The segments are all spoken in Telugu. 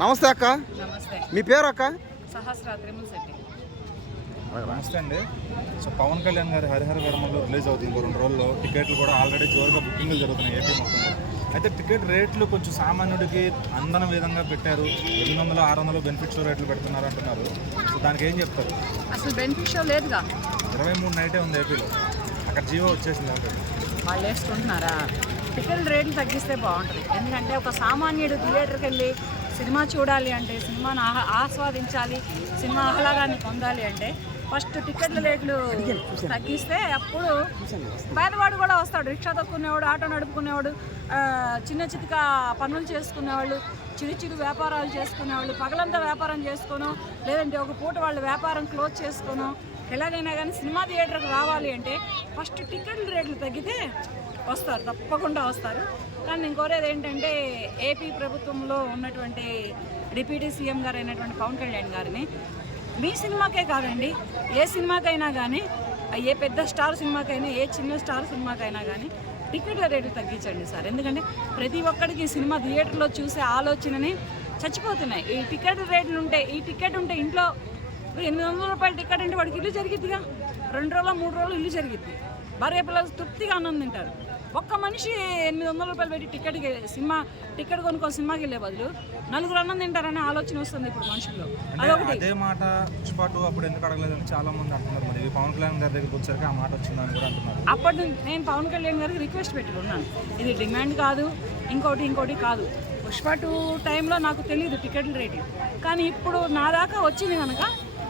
నమస్తే అక్క. నమస్తే. మీ పేరు అక్క? సహస్రాద్రి ముల్శెట్టి. నమస్తే అండి. సో పవన్ కళ్యాణ్ గారి హరిహర వీరమల్లు రిలీజ్ అవుతుంది 2 రోజుల్లో. టికెట్లు కూడా ఆల్రెడీ జోరుగా బుకింగ్లు జరుగుతున్నాయి ఏపీ మొత్తంలో. అయితే టికెట్ రేట్లు కొంచెం సామాన్యుడికి అందని విధంగా పెట్టారు. 800, 600 బెనిఫిట్ షో రేట్లు పెడుతున్నారు అంటున్నారు. సో దానికి ఏం చెప్తారు? అసలు బెనిఫిట్ షో లేదుగా. 23 నైటే ఉంది ఏపీలో. అక్కడ జీవో వచ్చేసింది ఆల్రెడీ. వాళ్ళు వేసుకుంటున్నారా? టికెట్ రేట్లు తగ్గిస్తే బాగుంటుంది. ఎందుకంటే ఒక సామాన్యుడు థియేటర్కి వెళ్ళి సినిమా చూడాలి అంటే, సినిమాను ఆస్వాదించాలి, సినిమా ఆహ్లాదాన్ని పొందాలి అంటే ఫస్ట్ టికెట్ల రేట్లు తగ్గిస్తే అప్పుడు పేదవాడు కూడా వస్తాడు. రిక్షా తొక్కునేవాడు, ఆటో నడుపుకునేవాడు, చిన్న చితక పనులు చేసుకునేవాళ్ళు, చిరు వ్యాపారాలు చేసుకునేవాళ్ళు పగలంతా వ్యాపారం చేసుకోను, లేదంటే ఒక పూట వాళ్ళ వ్యాపారం క్లోజ్ చేసుకోను, ఎలాగైనా కానీ సినిమా థియేటర్కి రావాలి అంటే ఫస్ట్ టికెట్ల రేట్లు తగ్గితే వస్తారు, తప్పకుండా వస్తారు. కానీ నేను కోరేది ఏంటంటే ఏపీ ప్రభుత్వంలో ఉన్నటువంటి డిప్యూటీ సీఎం గారు అయినటువంటి పవన్ కళ్యాణ్ గారిని మీ సినిమాకే కాదండి, ఏ సినిమాకైనా కానీ, ఏ పెద్ద స్టార్ సినిమాకైనా, ఏ చిన్న స్టార్ సినిమాకైనా కానీ టికెట్ల రేట్లు తగ్గించండి సార్. ఎందుకంటే ప్రతి ఒక్కడికి సినిమా థియేటర్లో చూసే ఆలోచనని చచ్చిపోతున్నాయి. ఈ టికెట్ రేట్లు ఉంటే, ఈ టికెట్ ఉంటే ఇంట్లో 800 రూపాయల టికెట్ అంటే వాడికి ఇల్లు జరిగిద్దిగా. 2 రోజులు 3 రోజులు ఇల్లు జరిగిద్ది. భార్య పిల్లలు తృప్తిగా అన్నం తింటారు. ఒక్క మనిషి 800 రూపాయలు పెట్టి టికెట్ కొనుక్కొని సినిమాకి వెళ్ళే బదులు 4 అన్నం తింటారనే ఆలోచన వస్తుంది ఇప్పుడు మనుషుల్లో. అదే మాట పుష్ప 2 అప్పుడు ఎందుకు అడగలేదని చాలా మంది అంటున్నారు. మరి పవన్ కళ్యాణ్ గారి దగ్గరికి వచ్చాక ఆ మాట వచ్చిందని కూడా అంటున్నారు. అప్పటి నుంచి నేను పవన్ కళ్యాణ్ గారికి రిక్వెస్ట్ పెట్టుకున్నాను. ఇది డిమాండ్ కాదు, ఇంకోటి కాదు. పుష్ప 2 టైంలో నాకు తెలియదు టికెట్ల రేటు, కానీ ఇప్పుడు నా దాకా వచ్చింది కనుక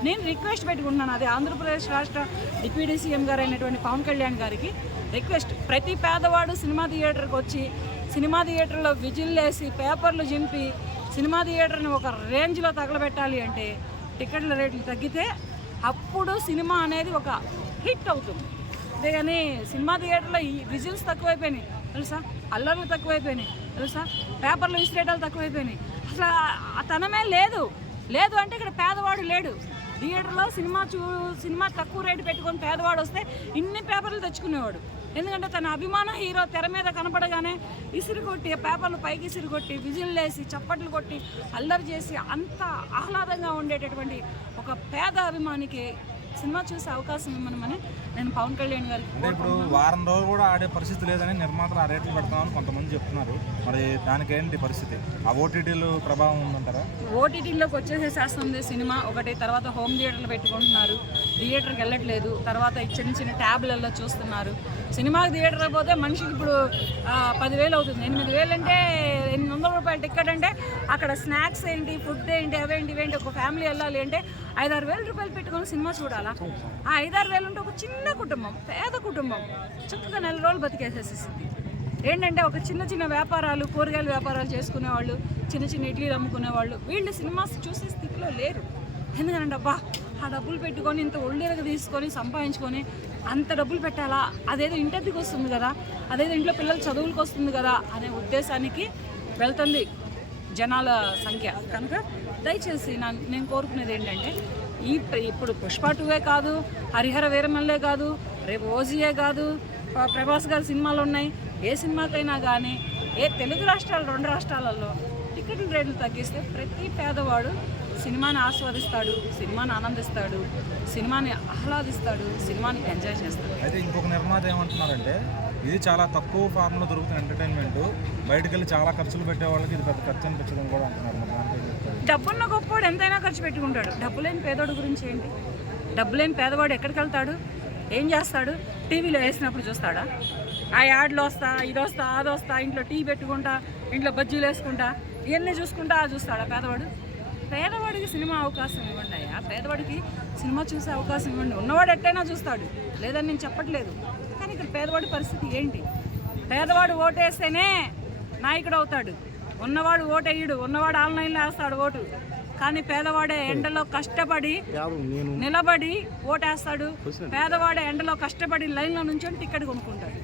నేను రిక్వెస్ట్ పెట్టుకుంటున్నాను. అదే ఆంధ్రప్రదేశ్ రాష్ట్ర డిప్యూటీ సీఎం గారు అయినటువంటి పవన్ కళ్యాణ్ గారికి రిక్వెస్ట్. ప్రతి పేదవాడు సినిమా థియేటర్కి వచ్చి సినిమా థియేటర్లో విజిల్ వేసి పేపర్లు చింపి సినిమా థియేటర్ని ఒక రేంజ్లో తగలబెట్టాలి అంటే టికెట్ల రేట్లు తగ్గితే అప్పుడు సినిమా అనేది ఒక హిట్ అవుతుంది. అంతేగాని సినిమా థియేటర్లో ఈ విజిల్స్ తక్కువైపోయినాయి తెలుసా, అల్లర్లు తక్కువైపోయినాయి తెలుసా, పేపర్లు విసిరేటాలు తక్కువైపోయినాయి. అసలు ఆ తనమే లేదు అంటే ఇక్కడ పేదవాడు లేడు. థియేటర్లో సినిమా తక్కువ రేటు పెట్టుకొని పేదవాడు వస్తే ఇన్ని పేపర్లు తెచ్చుకునేవాడు. ఎందుకంటే తన అభిమాన హీరో తెర మీద కనపడగానే ఇసురు కొట్టి, పేపర్లు పైకి ఇసురు కొట్టి, విజిల్ వేసి, చప్పట్లు కొట్టి, అల్లరి చేసి అంత ఆహ్లాదంగా ఉండేటటువంటి ఒక పేద అభిమానికి సినిమా చూసే అవకాశం ఇవ్వమని నేను పవన్ కళ్యాణ్ గారికి. ఇప్పుడు వారం రోజులు కూడా ఆడే పరిస్థితి లేదని నిర్మాతలు ఆ రేట్లు పెడతామని కొంతమంది చెప్తున్నారు. మరి దానికి ఏంటి పరిస్థితి? ఆ ఓటీటీలు ప్రభావం ఉందంటారా? ఓటీటీలోకి వచ్చేసేస్తుంది సినిమా ఒకటి. తర్వాత హోమ్ థియేటర్లు పెట్టుకుంటున్నారు, థియేటర్కి వెళ్ళట్లేదు. తర్వాత చిన్న ట్యాబ్లలో చూస్తున్నారు. సినిమాకి థియేటర్కి పోతే మనిషికి ఇప్పుడు 10,000 అవుతుంది. 8,000 అంటే 800 రూపాయల టికెట్ అంటే అక్కడ స్నాక్స్ ఏంటి, ఫుడ్ ఏంటి, ఇవేంటి, ఒక ఫ్యామిలీ వెళ్ళాలి అంటే 5-6 వేల రూపాయలు పెట్టుకొని సినిమా చూడాలా? ఆ 5-6 వేలు ఉంటే ఒక చిన్న కుటుంబం, పేద కుటుంబం చక్కగా 4 రోజులు బతికేసేసింది. ఏంటంటే ఒక చిన్న వ్యాపారాలు, కూరగాయల వ్యాపారాలు చేసుకునేవాళ్ళు, చిన్న ఇడ్లీలు అమ్ముకునేవాళ్ళు, వీళ్ళు సినిమాస్ చూసే స్థితిలో లేరు. ఎందుకంటే అబ్బా ఆ డబ్బులు పెట్టుకొని ఇంత ఒళ్ళెరగ తీసుకొని సంపాదించుకొని అంత డబ్బులు పెట్టాలా, అదేదో ఇంటికి వస్తుంది కదా, అదేదో ఇంట్లో పిల్లల చదువులకు వస్తుంది కదా అనే ఉద్దేశానికి వెళ్తుంది జనాల సంఖ్య. కనుక దయచేసి నేను కోరుకునేది ఏంటంటే ఇప్పుడు పుష్ప 2 కాదు, హరిహర వీరమల్లే కాదు, రేపు ఓజీయే కాదు, ప్రభాస్ గారి సినిమాలు ఉన్నాయి. ఏ సినిమాకైనా కానీ తెలుగు రాష్ట్రాలు 2 రాష్ట్రాలలో టికెట్ల రేట్లు తగ్గిస్తే ప్రతి పేదవాడు సినిమాని ఆస్వాదిస్తాడు, సినిమాని ఆనందిస్తాడు, సినిమాని ఆహ్లాదిస్తాడు, సినిమాని ఎంజాయ్ చేస్తాడు. అయితే ఇంకొక నిర్మాత ఏమంటున్నారంటే ఇది చాలా తక్కువ ఫార్మ్లో దొరుకుతున్న ఎంటర్టైన్మెంట్, బయటకు వెళ్ళి చాలా ఖర్చులు పెట్టే వాళ్ళకి ఇది పెద్ద ఖర్చు అనిపించడం కూడా అంటున్నారు. డబ్బున్న గొప్పవాడు ఎంతైనా ఖర్చు పెట్టుకుంటాడు. డబ్బు లేని పేదవాడు గురించి ఏంటి? డబ్బు లేని పేదవాడు ఎక్కడికి వెళ్తాడు, ఏం చేస్తాడు? టీవీలో వేసినప్పుడు చూస్తాడా? ఆ యాడ్లు వస్తా, ఇది వస్తా, అది వస్తా, ఇంట్లో టీ పెట్టుకుంటా, ఇంట్లో బజ్జీలు వేసుకుంటా, ఇవన్నీ చూస్తాడా పేదవాడు? పేదవాడికి సినిమా అవకాశం ఇవ్వండి. ఆ పేదవాడికి సినిమా చూసే అవకాశం ఇవ్వండి. ఉన్నవాడు ఎట్టయినా చూస్తాడు, లేదని నేను చెప్పట్లేదు. కానీ ఇక్కడ పేదవాడి పరిస్థితి ఏంటి? పేదవాడు ఓటేస్తేనే నాయకుడు అవుతాడు, ఉన్నవాడు ఓటేయడు, ఉన్నవాడు ఆన్లైన్లో వేస్తాడు ఓటు. కానీ పేదవాడే ఎండలో కష్టపడి నిలబడి ఓటేస్తాడు. పేదవాడే ఎండలో కష్టపడి లైన్లో నుంచొని టికెట్ కొనుక్కుంటాడు.